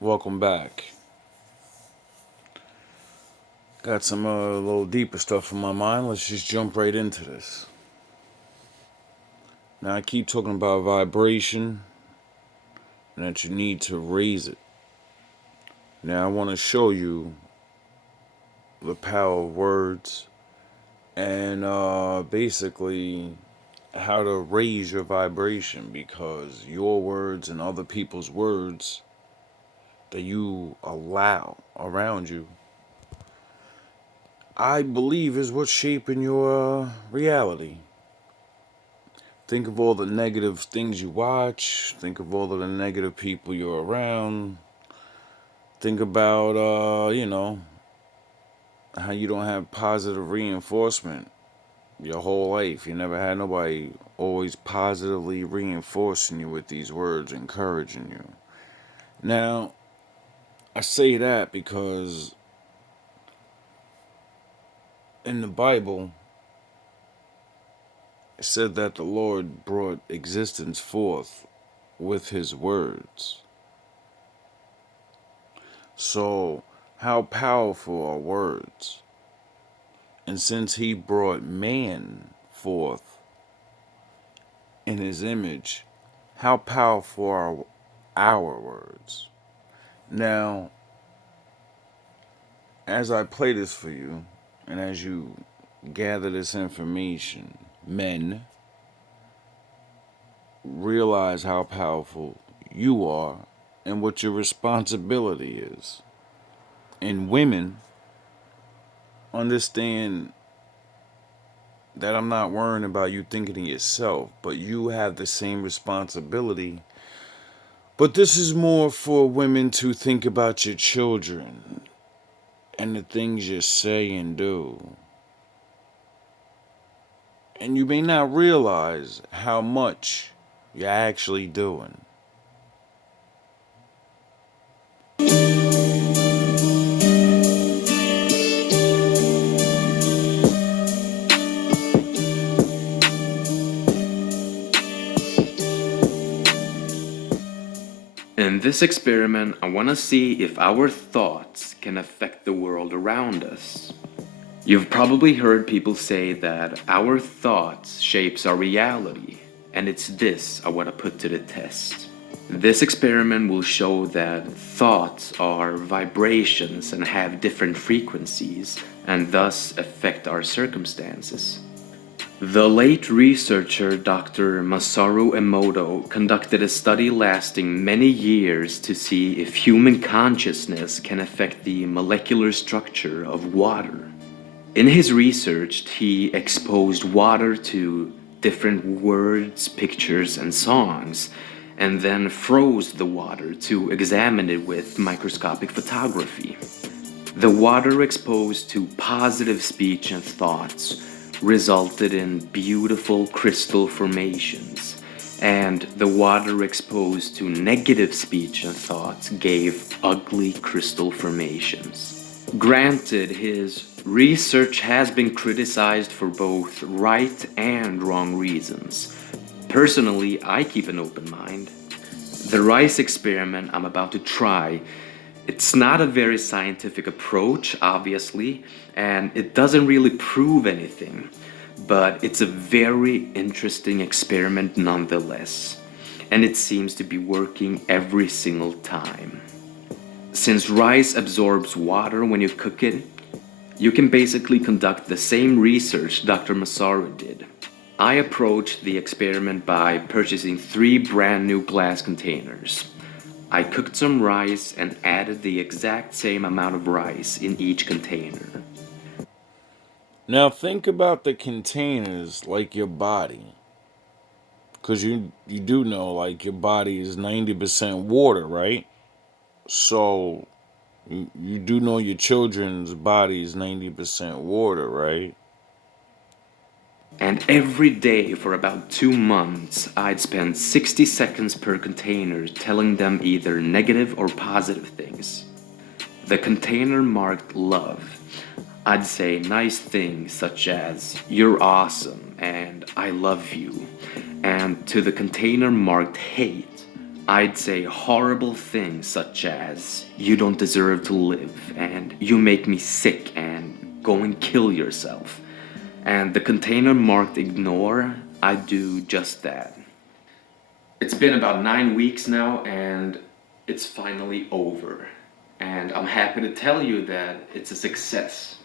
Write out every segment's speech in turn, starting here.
Welcome back. Got some little deeper stuff in my mind. Let's just jump right into this. Now, I keep talking about vibration and that you need to raise it. Now, I want to show you the power of words and basically how to raise your vibration because your words and other people's words that you allow around you, I believe, is what's shaping your reality. Think of all the negative things you watch. Think of all of the negative people you're around. Think about, how you don't have positive reinforcement your whole life. You never had nobody always positively reinforcing you with these words, encouraging you. Now, I say that because in the Bible, it said that the Lord brought existence forth with his words. So, how powerful are words? And since he brought man forth in his image, how powerful are our words? Now, as I play this for you, and as you gather this information, men, realize how powerful you are and what your responsibility is. And women, understand that I'm not worrying about you thinking of yourself, but you have the same responsibility. But this is more for women to think about your children and the things you say and do. And you may not realize how much you're actually doing. In this experiment, I want to see if our thoughts can affect the world around us. You've probably heard people say that our thoughts shapes our reality, and it's this I want to put to the test. This experiment will show that thoughts are vibrations and have different frequencies, and thus affect our circumstances. The late researcher Dr. Masaru Emoto conducted a study lasting many years to see if human consciousness can affect the molecular structure of water. In his research, he exposed water to different words, pictures, and songs, and then froze the water to examine it with microscopic photography. The water exposed to positive speech and thoughts resulted in beautiful crystal formations, and the water exposed to negative speech and thoughts gave ugly crystal formations. Granted, his research has been criticized for both right and wrong reasons. Personally, I keep an open mind. The rice experiment I'm about to try, it's not a very scientific approach, obviously, and it doesn't really prove anything, but it's a very interesting experiment nonetheless, and it seems to be working every single time. Since rice absorbs water when you cook it, you can basically conduct the same research Dr. Masaru did. I approached the experiment by purchasing 3 brand new glass containers. I cooked some rice and added the exact same amount of rice in each container. Now think about the containers like your body. Because you do know, like, your body is 90% water, right? So, you do know your children's body is 90% water, right? And every day for about 2 months, I'd spend 60 seconds per container telling them either negative or positive things. The container marked love. I'd say nice things such as, "You're awesome," and "I love you." And to the container marked hate, I'd say horrible things such as, you don't deserve to live, and you make me sick, and go and kill yourself. And the container marked ignore, I do just that. It's been about 9 weeks now, and it's finally over. And I'm happy to tell you that it's a success.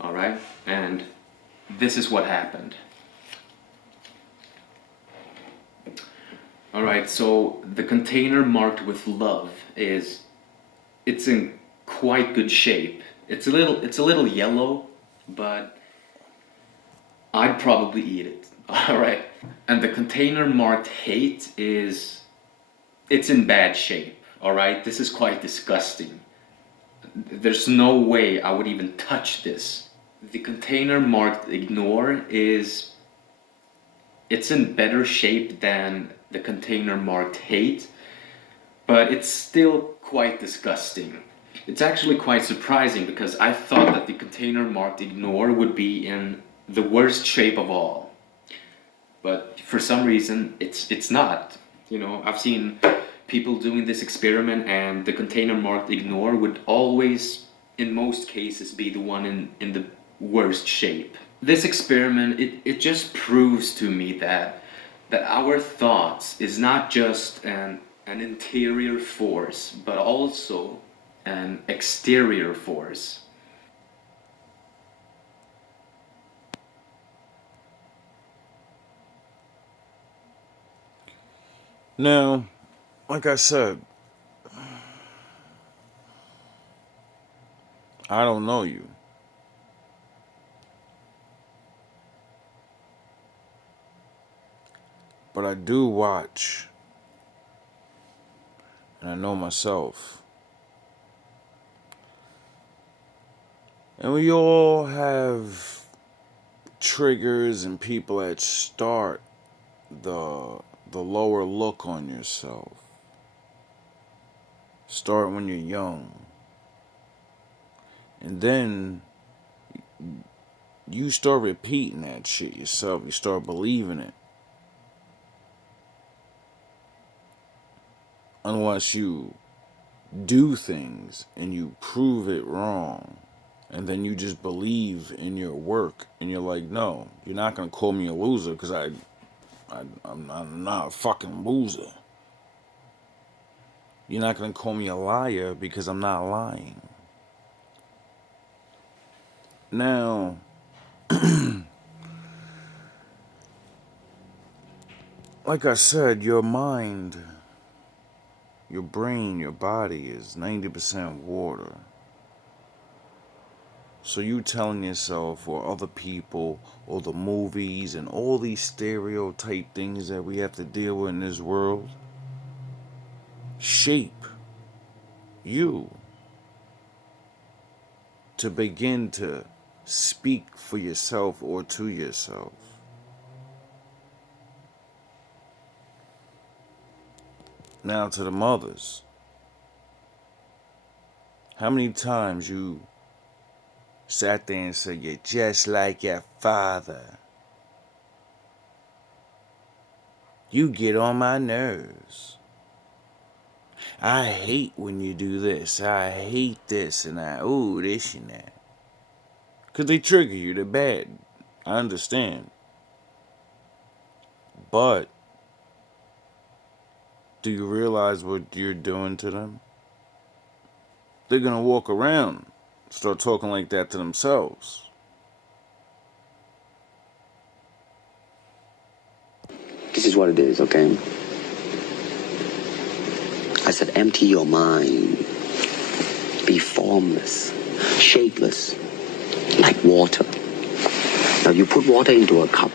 Alright? And this is what happened. Alright, so the container marked with love it's in quite good shape. It's a little yellow, but I'd probably eat it. Alright. And the container marked hate it's in bad shape. Alright? This is quite disgusting. There's no way I would even touch this. The container marked ignore it's in better shape than the container marked hate, but it's still quite disgusting. It's actually quite surprising because I thought that the container marked ignore would be in the worst shape of all. But for some reason it's not. You know, I've seen people doing this experiment, and the container marked ignore would always, in most cases, be the one in the worst shape. This experiment, it just proves to me that our thoughts is not just an interior force, but also an exterior force. Now, like I said, I don't know you. But I do watch, and I know myself. And we all have triggers and people that start the the lower look on yourself. Start when you're young. And then you start repeating that shit yourself. You start believing it. Unless you do things and you prove it wrong. And then you just believe in your work. And you're like, no, you're not going to call me a loser because I'm not a fucking loser. You're not going to call me a liar because I'm not lying. Now, like I said, your mind, your brain, your body is 90% water. So you telling yourself or other people or the movies and all these stereotype things that we have to deal with in this world shape you to begin to speak for yourself or to yourself. Now to the mothers. How many times you sat there and said, you're just like your father? You get on my nerves. I hate when you do this. I hate this and ooh, this and that. Because they trigger you. They're bad. I understand. But do you realize what you're doing to them? They're going to walk around, start talking like that to themselves. This is what it is, okay? I said, empty your mind. Be formless, shapeless, like water. Now you put water into a cup,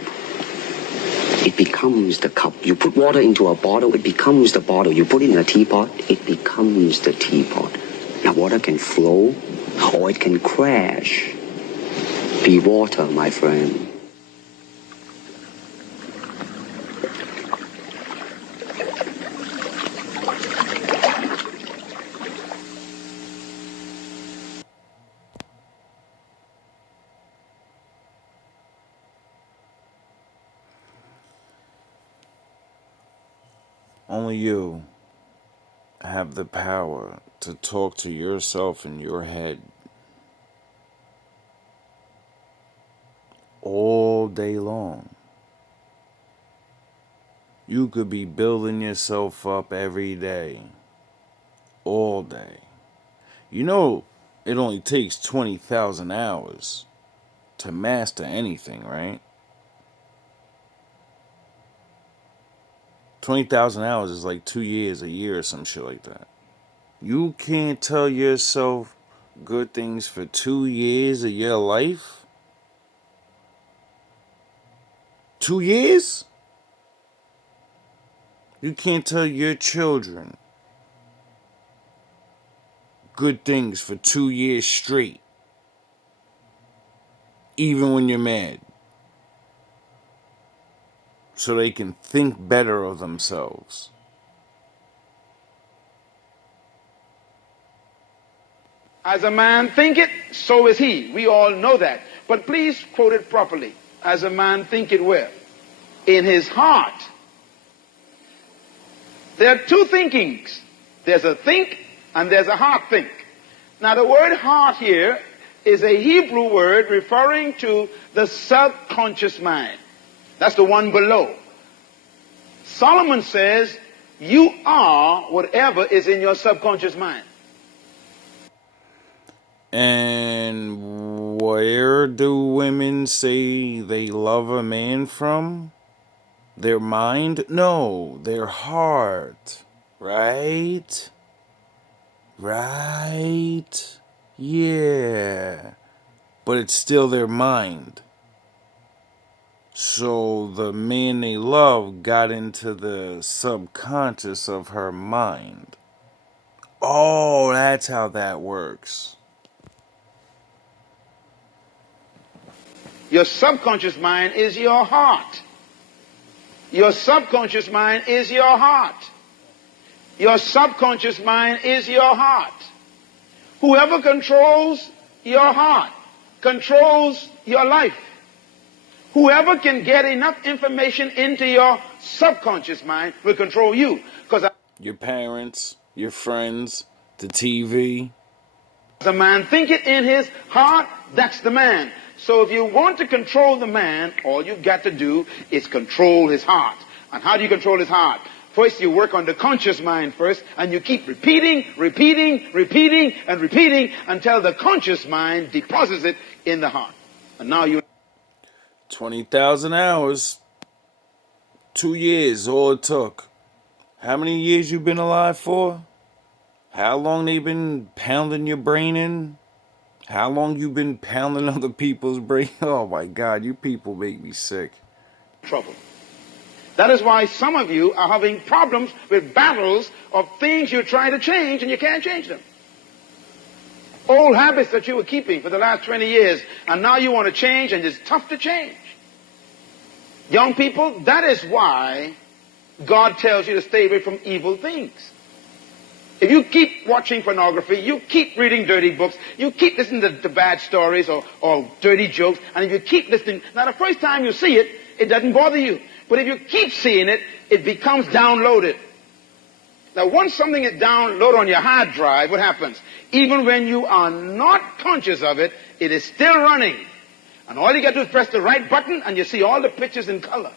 it becomes the cup. You put water into a bottle, it becomes the bottle. You put it in a teapot, it becomes the teapot. Now water can flow or it can crash. Be water, my friend. Only you have the power to talk to yourself in your head all day long. You could be building yourself up every day, all day. You know, it only takes 20,000 hours to master anything, right? 20,000 hours is like 2 years, a year, or some shit like that. You can't tell yourself good things for 2 years of your life? 2 years? You can't tell your children good things for 2 years straight, even when you're mad, so they can think better of themselves. As a man thinketh, so is he. We all know that. But please quote it properly. As a man thinketh where? In his heart. There are two thinkings. There's a think and there's a heart think. Now the word heart here is a Hebrew word referring to the subconscious mind. That's the one below. Solomon says, you are whatever is in your subconscious mind. And where do women say they love a man from? Their mind? No, their heart. Right? Right? Yeah. But it's still their mind. So the man they love got into the subconscious of her mind. Oh, that's how that works. Your subconscious mind is your heart. Your subconscious mind is your heart. Your subconscious mind is your heart. Whoever controls your heart controls your life. Whoever can get enough information into your subconscious mind will control you. Because your parents, your friends, the TV. As a man thinketh in his heart, that's the man. So if you want to control the man, all you've got to do is control his heart. And how do you control his heart? First, you work on the conscious mind first, and you keep repeating until the conscious mind deposits it in the heart. And now you... 20,000 hours. 2 years, all it took. How many years you been alive for? How long they been pounding your brain in? How long you been pounding other people's brain? Oh my God, you people make me sick. Trouble. That is why some of you are having problems with battles of things you're trying to change and you can't change them. Old habits that you were keeping for the last 20 years and now you want to change and it's tough to change. Young people, that is why God tells you to stay away from evil things. If you keep watching pornography, you keep reading dirty books, you keep listening to bad stories or dirty jokes, and if you keep listening, now the first time you see it, it doesn't bother you. But if you keep seeing it, it becomes downloaded. Now once something is downloaded on your hard drive, what happens? Even when you are not conscious of it, it is still running. And all you got to do is press the right button and you see all the pictures in color.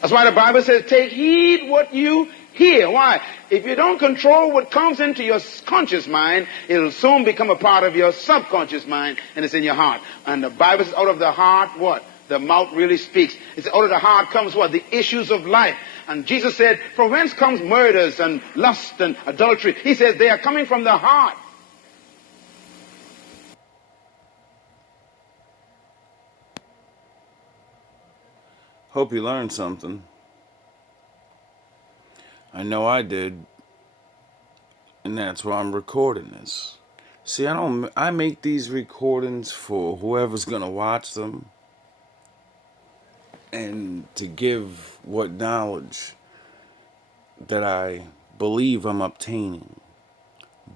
That's why the Bible says, take heed what you hear. Why? If you don't control what comes into your conscious mind, it'll soon become a part of your subconscious mind, and it's in your heart. And the Bible says, out of the heart, what? The mouth really speaks. It's out of the heart comes what? The issues of life. And Jesus said, from whence comes murders and lust and adultery? He says, they are coming from the heart. Hope you learned something. I know I did. And that's why I'm recording this. See, I make these recordings for whoever's gonna watch them and to give what knowledge that I believe I'm obtaining.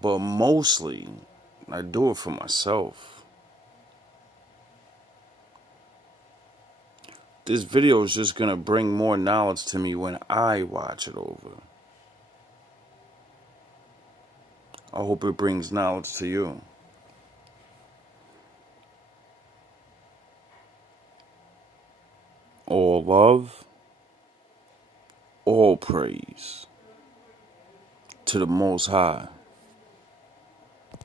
But mostly, I do it for myself. this video is just gonna bring more knowledge to me when I watch it over. I hope it brings knowledge to you. All love, all praise to the Most High.